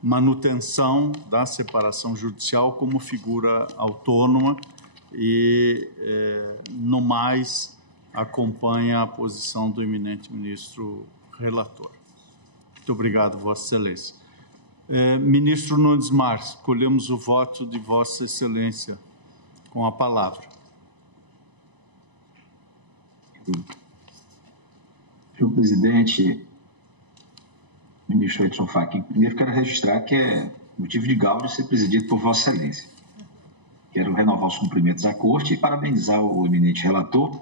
manutenção da separação judicial como figura autônoma e, no mais, acompanha a posição do eminente ministro relator. Muito obrigado, Vossa Excelência. Ministro Nunes Marques, colhemos o voto de Vossa Excelência com a palavra. Senhor presidente, ministro Edson Fachin, primeiro quero registrar que é motivo de gáudio ser presidido por Vossa Excelência. Quero renovar os cumprimentos à Corte e parabenizar o eminente relator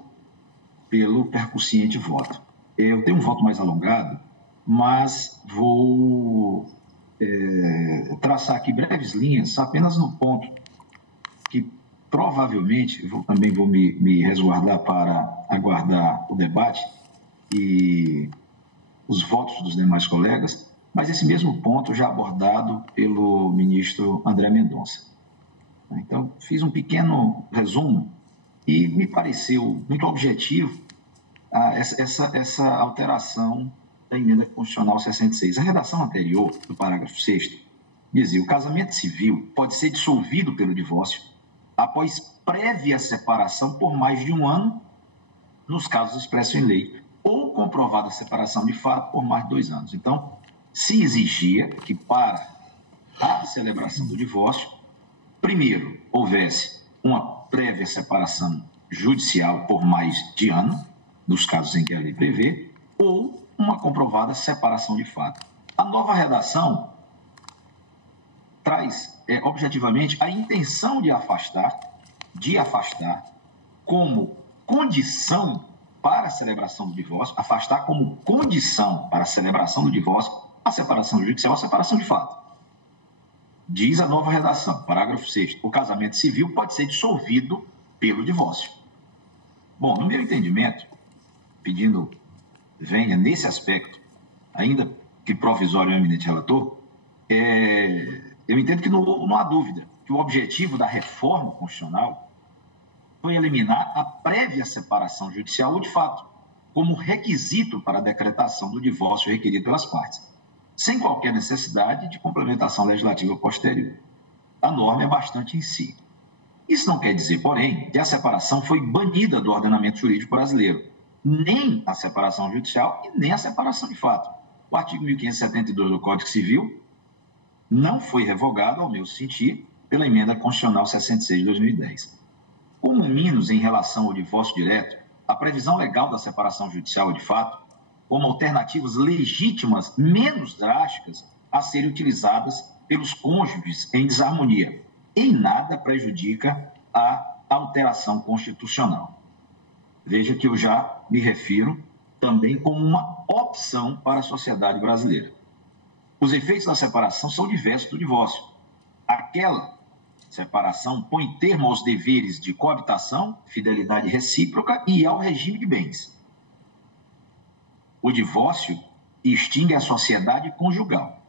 pelo percussiente voto. Eu tenho um voto mais alongado, mas vou traçar aqui breves linhas apenas no ponto que provavelmente, também vou me resguardar para aguardar o debate e os votos dos demais colegas, mas esse mesmo ponto já abordado pelo ministro André Mendonça. Então, fiz um pequeno resumo e me pareceu muito objetivo essa alteração da emenda constitucional 66. A redação anterior, do parágrafo 6º, dizia: o casamento civil pode ser dissolvido pelo divórcio após prévia separação por mais de 1 ano, nos casos expressos em lei, ou comprovada separação de fato por mais de 2 anos. Então, se exigia que para a celebração do divórcio, primeiro, houvesse uma prévia separação judicial por mais de ano, nos casos em que a lei prevê, ou uma comprovada separação de fato. A nova redação traz, objetivamente, a intenção de afastar como condição para a celebração do divórcio, afastar como condição para a celebração do divórcio a separação judicial, a separação de fato. Diz a nova redação, parágrafo 6º, o casamento civil pode ser dissolvido pelo divórcio. Bom, no meu entendimento, pedindo venha nesse aspecto, ainda que provisório e eminente relator, eu entendo que não há dúvida que o objetivo da reforma constitucional foi eliminar a prévia separação judicial ou de fato, como requisito para a decretação do divórcio requerido pelas partes, sem qualquer necessidade de complementação legislativa posterior. A norma é bastante em si. Isso não quer dizer, porém, que a separação foi banida do ordenamento jurídico brasileiro, nem a separação judicial e nem a separação de fato. O artigo 1572 do Código Civil não foi revogado, ao meu sentir, pela emenda constitucional 66 de 2010. Como menos em relação ao divórcio direto, a previsão legal da separação judicial e de fato, como alternativas legítimas menos drásticas a serem utilizadas pelos cônjuges em desarmonia, em nada prejudica a alteração constitucional. Veja que eu já me refiro também como uma opção para a sociedade brasileira. Os efeitos da separação são diversos do divórcio. Aquela separação põe termo aos deveres de coabitação, fidelidade recíproca e ao regime de bens. O divórcio extingue a sociedade conjugal.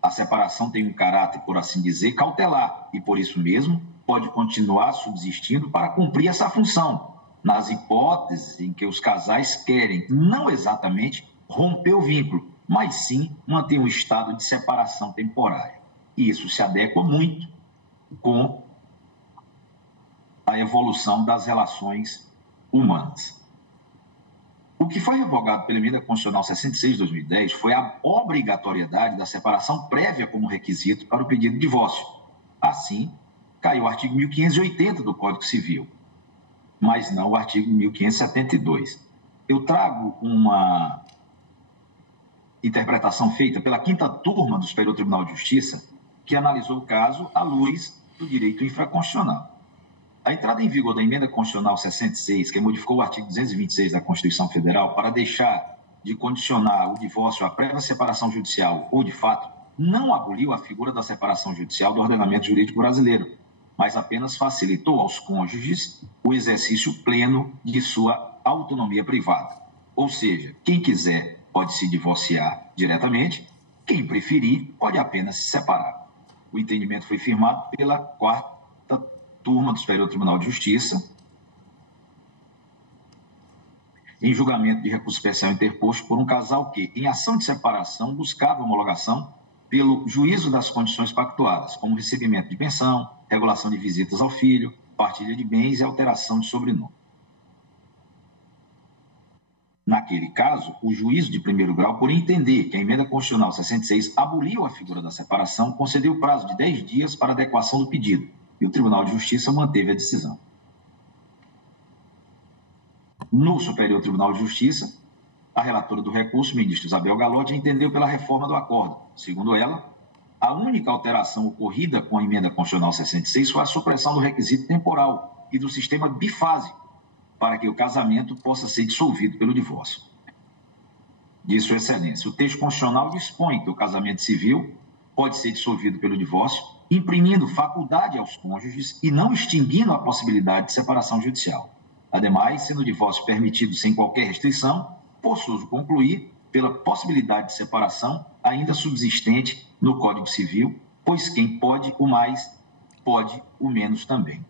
A separação tem um caráter, por assim dizer, cautelar e, por isso mesmo, pode continuar subsistindo para cumprir essa função, nas hipóteses em que os casais querem não exatamente romper o vínculo, mas sim manter um estado de separação temporária. E isso se adequa muito com a evolução das relações humanas. O que foi revogado pela emenda constitucional 66 de 2010 foi a obrigatoriedade da separação prévia como requisito para o pedido de divórcio. Assim, caiu o artigo 1580 do Código Civil, mas não o artigo 1572. Eu trago uma interpretação feita pela 5ª turma do Superior Tribunal de Justiça, que analisou o caso à luz do direito infraconstitucional. A entrada em vigor da emenda constitucional 66, que modificou o artigo 226 da Constituição Federal para deixar de condicionar o divórcio à prévia separação judicial ou de fato não aboliu a figura da separação judicial do ordenamento jurídico brasileiro, mas apenas facilitou aos cônjuges o exercício pleno de sua autonomia privada. Ou seja, quem quiser pode se divorciar diretamente, quem preferir pode apenas se separar. O entendimento foi firmado pela 4ª turma do Superior Tribunal de Justiça, em julgamento de recurso especial interposto por um casal que, em ação de separação, buscava homologação pelo juízo das condições pactuadas, como recebimento de pensão, regulação de visitas ao filho, partilha de bens e alteração de sobrenome. Naquele caso, o juízo de primeiro grau, por entender que a emenda constitucional 66 aboliu a figura da separação, concedeu prazo de 10 dias para adequação do pedido, e o Tribunal de Justiça manteve a decisão. No Superior Tribunal de Justiça, a relatora do recurso, ministra Isabel Galotti, entendeu pela reforma do acordo. Segundo ela, a única alteração ocorrida com a emenda constitucional 66 foi a supressão do requisito temporal e do sistema bifásico para que o casamento possa ser dissolvido pelo divórcio. De Sua Excelência, o texto constitucional dispõe que o casamento civil pode ser dissolvido pelo divórcio, imprimindo faculdade aos cônjuges e não extinguindo a possibilidade de separação judicial. Ademais, sendo o divórcio permitido sem qualquer restrição, forçoso concluir pela possibilidade de separação ainda subsistente no Código Civil, pois quem pode o mais, pode o menos também.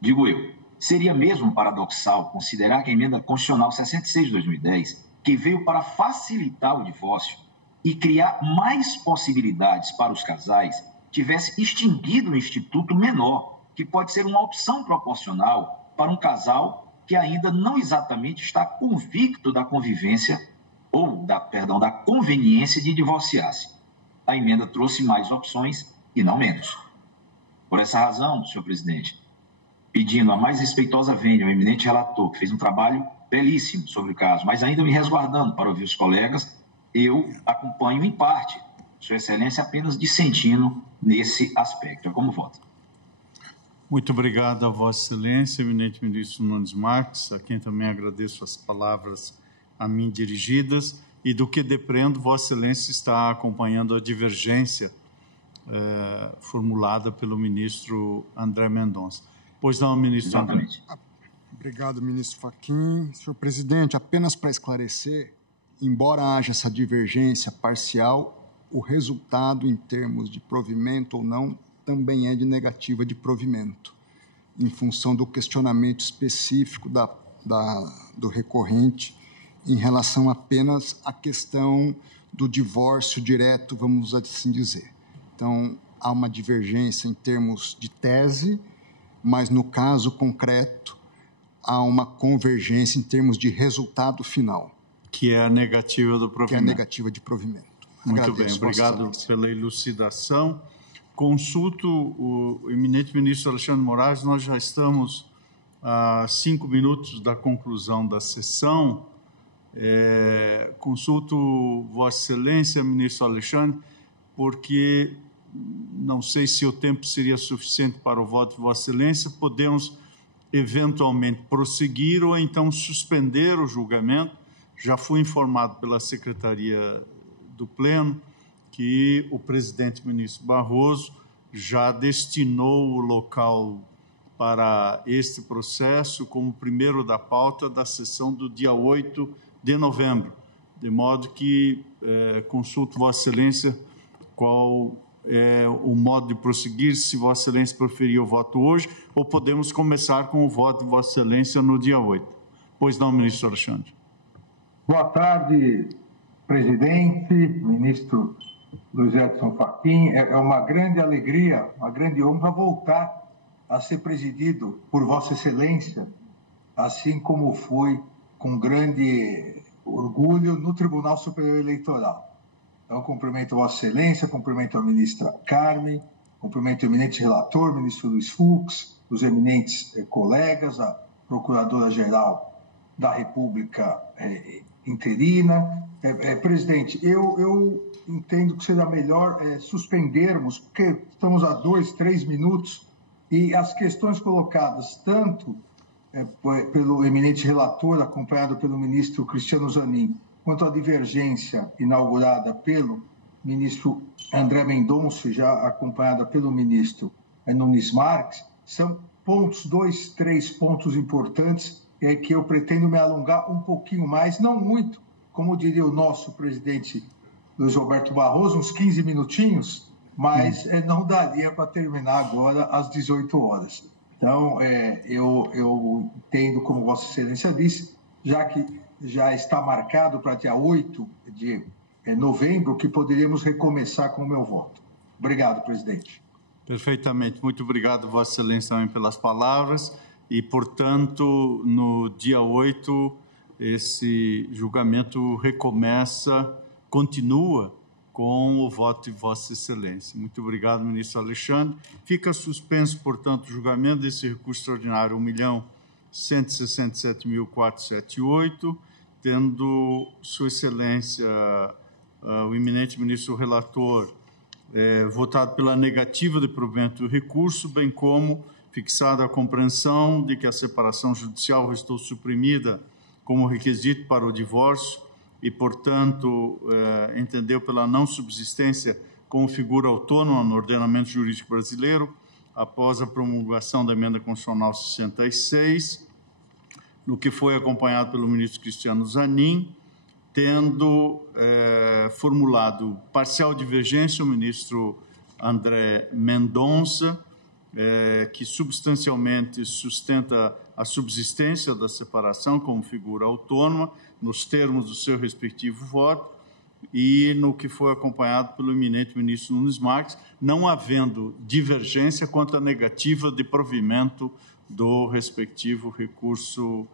Digo eu, seria mesmo paradoxal considerar que a emenda constitucional 66 de 2010, que veio para facilitar o divórcio e criar mais possibilidades para os casais, tivesse extinguido o instituto menor, que pode ser uma opção proporcional para um casal que ainda não exatamente está convicto da convivência ou da conveniência de divorciar-se. A emenda trouxe mais opções e não menos. Por essa razão, senhor presidente, pedindo a mais respeitosa vênia ao eminente relator, que fez um trabalho belíssimo sobre o caso, mas ainda me resguardando para ouvir os colegas, eu acompanho em parte, Sua Excelência, apenas dissentindo nesse aspecto. É como voto. Muito obrigado a Vossa Excelência, eminente ministro Nunes Marques, a quem também agradeço as palavras a mim dirigidas, e do que depreendo, Vossa Excelência está acompanhando a divergência formulada pelo ministro André Mendonça. Pois não, ministro André. Obrigado, ministro Fachin. Senhor presidente, apenas para esclarecer, embora haja essa divergência parcial, o resultado em termos de provimento ou não também é de negativa de provimento, em função do questionamento específico do recorrente em relação apenas à questão do divórcio direto, vamos assim dizer. Então, há uma divergência em termos de tese, mas no caso concreto, há uma convergência em termos de resultado final. Que é a negativa do provimento. Que é a negativa de provimento. Muito bem, obrigado pela elucidação. Consulto o eminente ministro Alexandre Moraes, nós já estamos a 5 minutos da conclusão da sessão. Consulto Vossa Excelência, ministro Alexandre, porque não sei se o tempo seria suficiente para o voto de Vossa Excelência, podemos eventualmente prosseguir ou então suspender o julgamento. Já fui informado pela Secretaria do Pleno que o presidente ministro Barroso já destinou o local para este processo como primeiro da pauta da sessão do dia 8 de novembro, de modo que consulto Vossa Excelência qual é o modo de prosseguir, se Vossa Excelência preferir o voto hoje, ou podemos começar com o voto de Vossa Excelência no dia 8. Pois não, ministro Alexandre. Boa tarde, presidente, ministro Luiz Edson Fachin. É uma grande alegria, uma grande honra voltar a ser presidido por Vossa Excelência, assim como fui com grande orgulho no Tribunal Superior Eleitoral. Então, cumprimento Vossa Excelência, cumprimento a ministra Carmen, cumprimento o eminente relator, ministro Luiz Fux, os eminentes colegas, a Procuradora-Geral da República interina. Presidente, eu entendo que seja melhor suspendermos, porque estamos a 2, 3 minutos, e as questões colocadas tanto pelo eminente relator, acompanhado pelo ministro Cristiano Zanin, quanto à divergência inaugurada pelo ministro André Mendonça, já acompanhada pelo ministro Nunes Marques, são três pontos importantes que eu pretendo me alongar um pouquinho mais, não muito, como diria o nosso presidente Luiz Roberto Barroso, uns 15 minutinhos, mas não daria para terminar agora às 18 horas. Então, eu entendo, como Vossa Excelência disse, já que já está marcado para dia 8 de novembro, que poderíamos recomeçar com o meu voto. Obrigado, presidente. Perfeitamente. Muito obrigado, Vossa Excelência, também pelas palavras. E, portanto, no dia 8, esse julgamento recomeça, continua com o voto de Vossa Excelência. Muito obrigado, ministro Alexandre. Fica suspenso, portanto, o julgamento desse recurso extraordinário 1.167.478, tendo Sua Excelência, o eminente ministro relator, votado pela negativa de provimento do recurso, bem como fixada a compreensão de que a separação judicial restou suprimida como requisito para o divórcio e, portanto, entendeu pela não subsistência como figura autônoma no ordenamento jurídico brasileiro, após a promulgação da Emenda Constitucional 66, no que foi acompanhado pelo ministro Cristiano Zanin, tendo formulado parcial divergência o ministro André Mendonça, que substancialmente sustenta a subsistência da separação como figura autônoma, nos termos do seu respectivo voto, e no que foi acompanhado pelo eminente ministro Nunes Marques, não havendo divergência quanto à negativa de provimento do respectivo recurso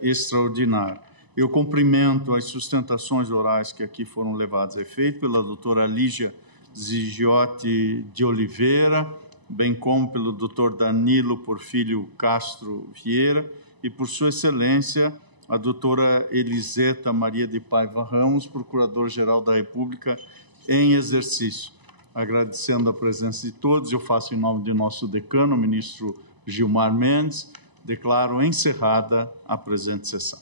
extraordinário. Eu cumprimento as sustentações orais que aqui foram levadas a efeito pela doutora Lígia Zigiotti de Oliveira, bem como pelo doutor Danilo Porfírio Castro Vieira e por Sua Excelência, a doutora Eliseta Maria de Paiva Ramos, Procurador-Geral da República em exercício. Agradecendo a presença de todos, eu faço em nome de nosso decano, o ministro Gilmar Mendes, declaro encerrada a presente sessão.